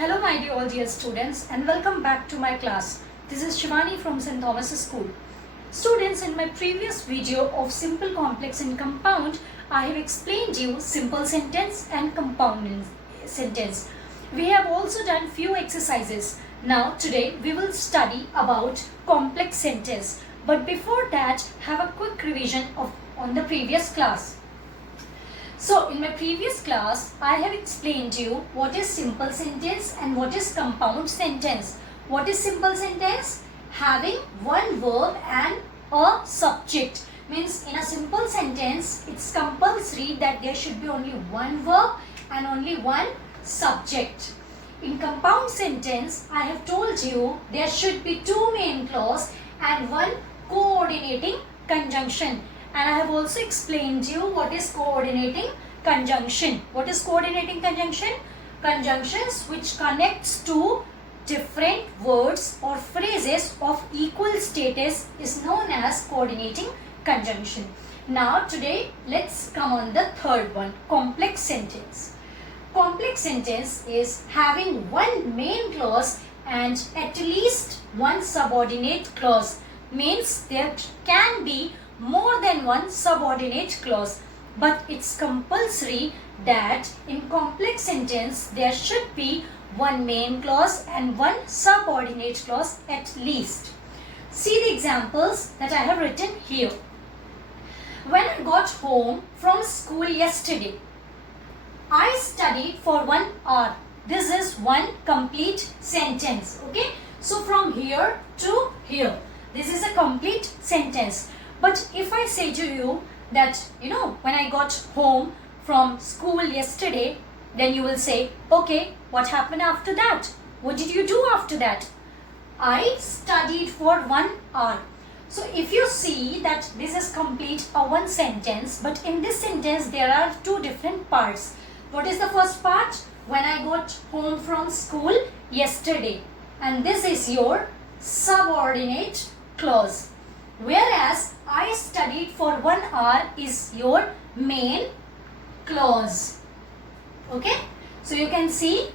Hello my dear all dear students and welcome back to my class. This is Shivani from St. Thomas School. Students, in my previous video of simple, complex and compound, I have explained you simple sentence and compound sentence. We have also done few exercises. Now today we will study about complex sentence. But before that, have a quick revision on the previous class. So in my previous class, I have explained to you what is simple sentence and what is compound sentence. What is simple sentence? Having one verb and a subject. Means in a simple sentence, it's compulsory that there should be only one verb and only one subject. In compound sentence, I have told you there should be two main clause and one coordinating conjunction. And I have also explained to you what is coordinating conjunction. What is coordinating conjunction? Conjunctions which connects to different words or phrases of equal status is known as coordinating conjunction. Now today let's come on the third one, complex sentence. Complex sentence is having one main clause and at least one subordinate clause. Means there can be more than one subordinate clause, but it's compulsory that in complex sentence there should be one main clause and one subordinate clause at least. See the examples that I have written here. When I got home from school yesterday, I studied for 1 hour. This is one complete sentence. Okay, so from here to here, this is a complete sentence. But if I say to you that, when I got home from school yesterday, then you will say, okay, what happened after that? What did you do after that? I studied for 1 hour. So if you see that this is complete one sentence, but in this sentence there are two different parts. What is the first part? When I got home from school yesterday. And this is your subordinate clause. Whereas I studied for 1 hour is your main clause. Okay, so you can see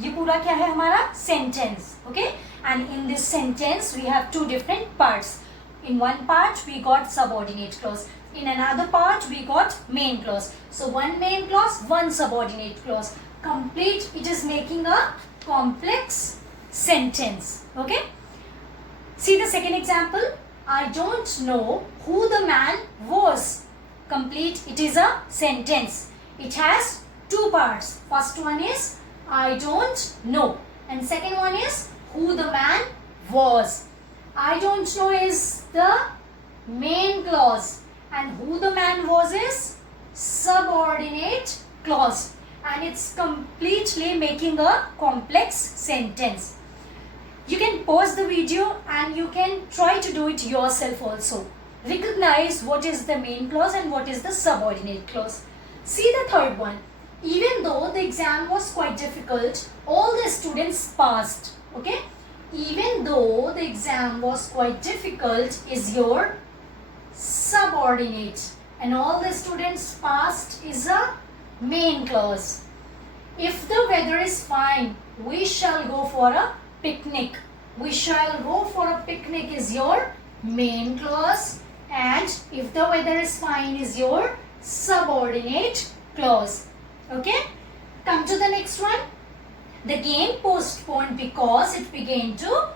ये पूरा क्या है हमारा sentence. Okay, and in this sentence we have two different parts. In one part we got subordinate clause. In another part we got main clause. So one main clause, one subordinate clause. Complete. It is making a complex sentence. Okay. See the second example. I don't know who the man was. Complete. It is a sentence. It has two parts. First one is I don't know. And second one is who the man was. I don't know is the main clause. And who the man was is subordinate clause. And it's completely making a complex sentence. You can pause the video and you can try to do it yourself also. Recognize what is the main clause and what is the subordinate clause. See the third one. Even though the exam was quite difficult, all the students passed. Okay? Even though the exam was quite difficult is your subordinate. And all the students passed is a main clause. If the weather is fine, we shall go for a picnic. We shall go for a picnic is your main clause, and if the weather is fine is your subordinate clause. Okay, come to the next one. The game postponed because it began to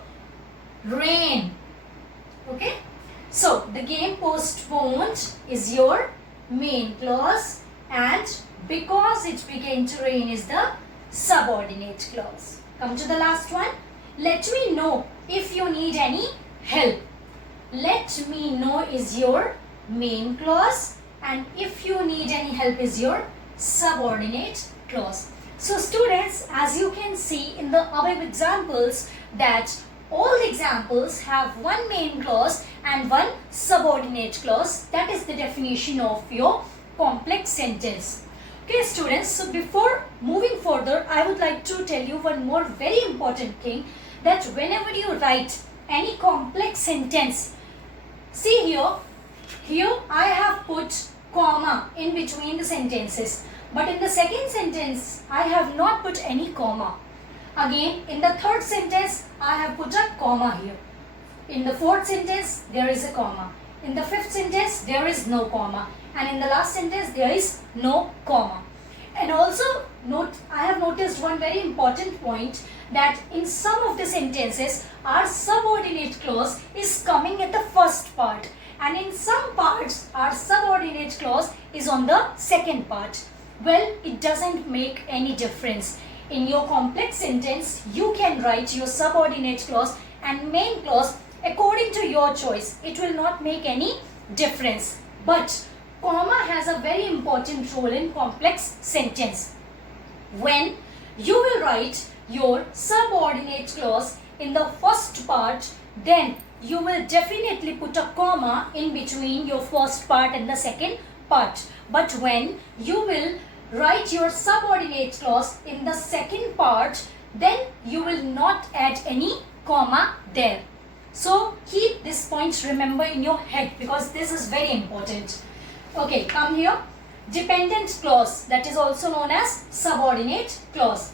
rain. Okay, so the game postponed is your main clause, and because it began to rain is the subordinate clause. Come to the last one. Let me know if you need any help. Let me know is your main clause, and if you need any help is your subordinate clause. So students, as you can see in the above examples, that all the examples have one main clause and one subordinate clause. That is the definition of your complex sentence. Okay students, so before moving further, I would like to tell you one more very important thing, that whenever you write any complex sentence, see here I have put comma in between the sentences, but in the second sentence I have not put any comma. Again, in the third sentence, I have put a comma here. In the fourth sentence, there is a comma. In the fifth sentence, there is no comma. And in the last sentence, there is no comma. And also, I have noticed one very important point, that in some of the sentences, our subordinate clause is coming at the first part. And in some parts, our subordinate clause is on the second part. Well, it doesn't make any difference. In your complex sentence, you can write your subordinate clause and main clause according to your choice. It will not make any difference. But comma has a very important role in complex sentence. When you will write your subordinate clause in the first part, then you will definitely put a comma in between your first part and the second part. But when you will write your subordinate clause in the second part, then you will not add any comma there. So keep this point, remember, in your head, because this is very important. Okay, come here. Dependent clause, that is also known as subordinate clause.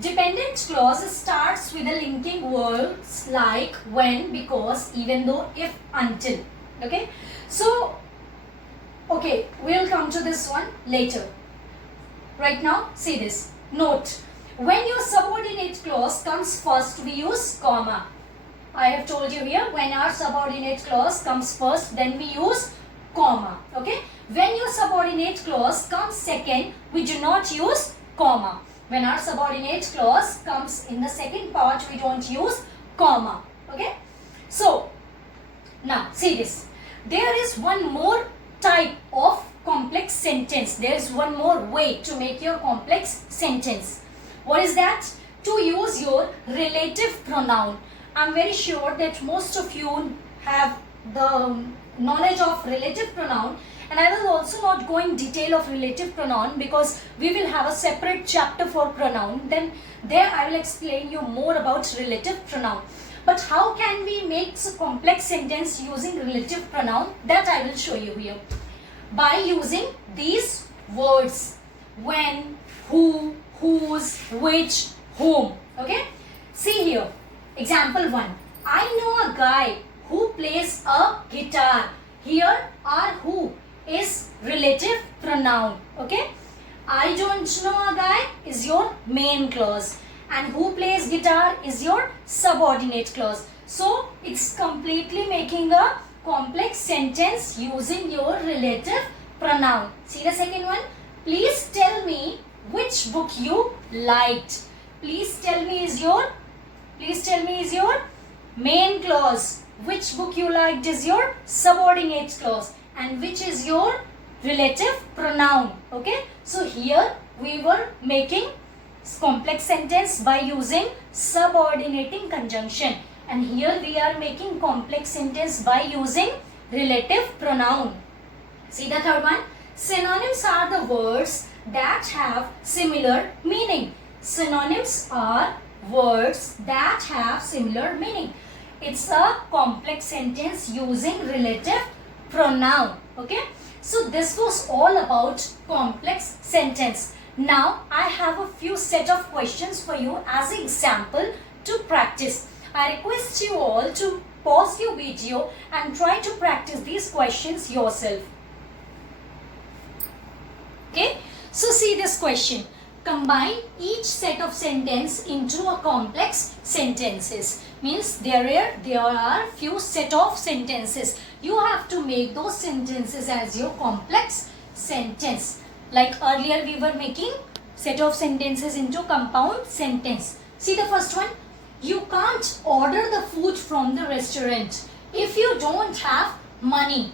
Dependent clause starts with the linking words like when, because, even though, if, until. Okay, so we'll come to this one later. Right now, see this. Note, when your subordinate clause comes first, we use comma. I have told you here, when our subordinate clause comes first, then we use comma. Okay, when your subordinate clause comes second, we do not use comma. When our subordinate clause comes in the second part, we don't use comma. Okay, so now see this. There is one more type of complex sentence. There is one more way to make your complex sentence. What is that? To use your relative pronoun. I'm very sure that most of you have the knowledge of relative pronoun, and I will also not go in detail of relative pronoun because we will have a separate chapter for pronoun. Then there I will explain you more about relative pronoun. But how can we make a complex sentence using relative pronoun? That I will show you here. By using these words: when, who, whose, which, whom. Okay? See here. Example 1. I know a guy who plays a guitar. Here our who is relative pronoun. Okay? I don't know a guy is your main clause, and who plays guitar is your subordinate clause. So it's completely making a complex sentence using your relative pronoun. See the second one. Please tell me which book you liked. Please tell me is your main clause. Which book you liked is your subordinate clause, and which is your relative pronoun. Okay, so here we were making complex sentence by using subordinating conjunction, and here we are making complex sentence by using relative pronoun. See the third one. Synonyms are the words that have similar meaning. Synonyms are words that have similar meaning. It's a complex sentence using relative pronoun. Okay, so this was all about complex sentence. Now I have a few set of questions for you as an example to practice. I request you all to pause your video and try to practice these questions yourself. Okay, so see this question. Combine each set of sentence into a complex sentences. Means there are few set of sentences. You have to make those sentences as your complex sentence. Like earlier we were making set of sentences into compound sentence. See the first one. You can't order the food from the restaurant if you don't have money.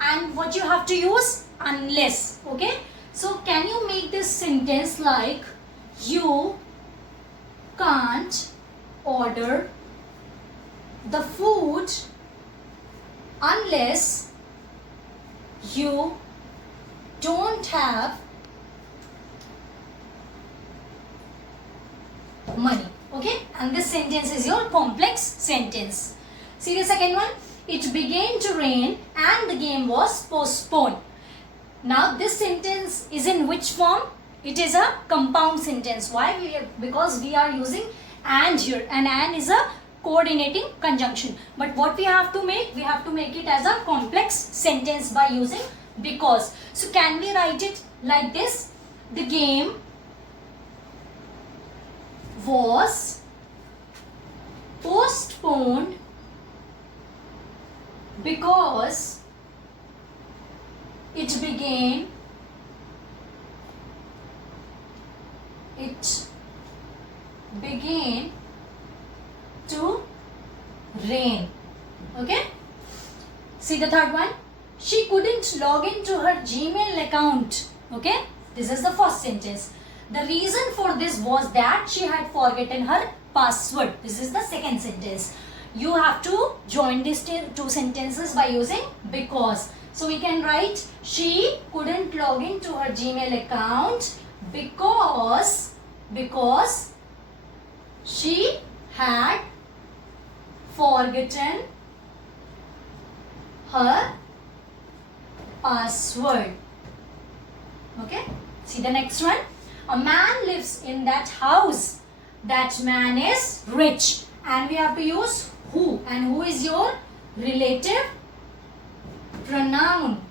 And what you have to use? Unless. Okay. So can you make this sentence like, you can't order the food unless you don't have money. Okay, and this sentence is your complex sentence. See the second one. It began to rain and the game was postponed. Now this sentence is in which form? It is a compound sentence. Why? Because we are using and here, and is a coordinating conjunction. But what we have to make? We have to make it as a complex sentence by using because. So can we write it like this? The game was postponed because it began to rain. Okay. See the third one. She couldn't log into her Gmail account. Okay. This is the first sentence. The reason for this was that she had forgotten her password. This is the second sentence. You have to join these two sentences by using because. So we can write she couldn't log into her Gmail account because she had forgotten her password. Okay. See the next one. A man lives in that house. That man is rich. And we have to use who. And who is your relative pronoun.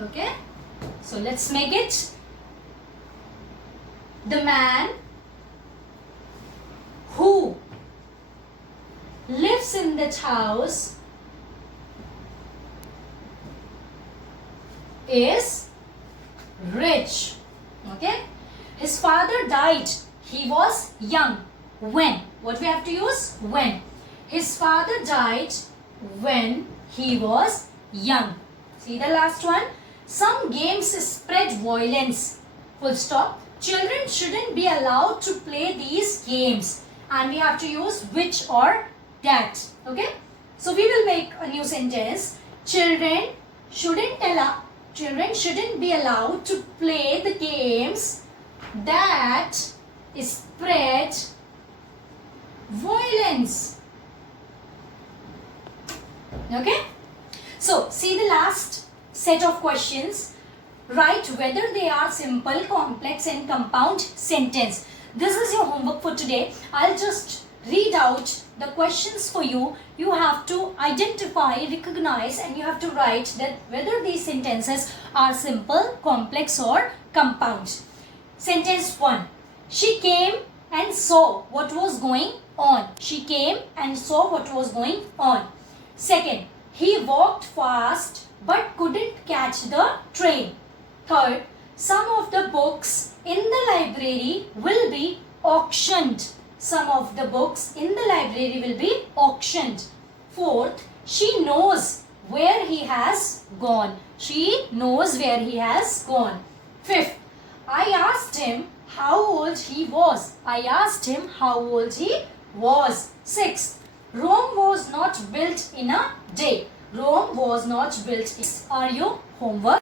Okay. So let's make it. The man who lives in that house is rich. Okay. His father died. He was young. When? What we have to use? When. His father died when he was young. See the last one. Some games spread violence. Full stop. Children shouldn't be allowed to play these games. And we have to use which or that. Okay. So we will make a new sentence. Children shouldn't be allowed to play the games that spread violence. Okay. So see the last set of questions. Write whether they are simple, complex and compound sentence. This is your homework for today. I'll just read out the questions for you. You have to identify, recognize and you have to write that whether these sentences are simple, complex or compound. Sentence 1. She came and saw what was going on. She came and saw what was going on. Second, he walked fast but couldn't catch the train. Third, some of the books in the library will be auctioned. Some of the books in the library will be auctioned. Fourth, she knows where he has gone. She knows where he has gone. Fifth, I asked him how old he was. I asked him how old he was. Sixth, Rome was not built in a day. Rome was not built. Are your homework?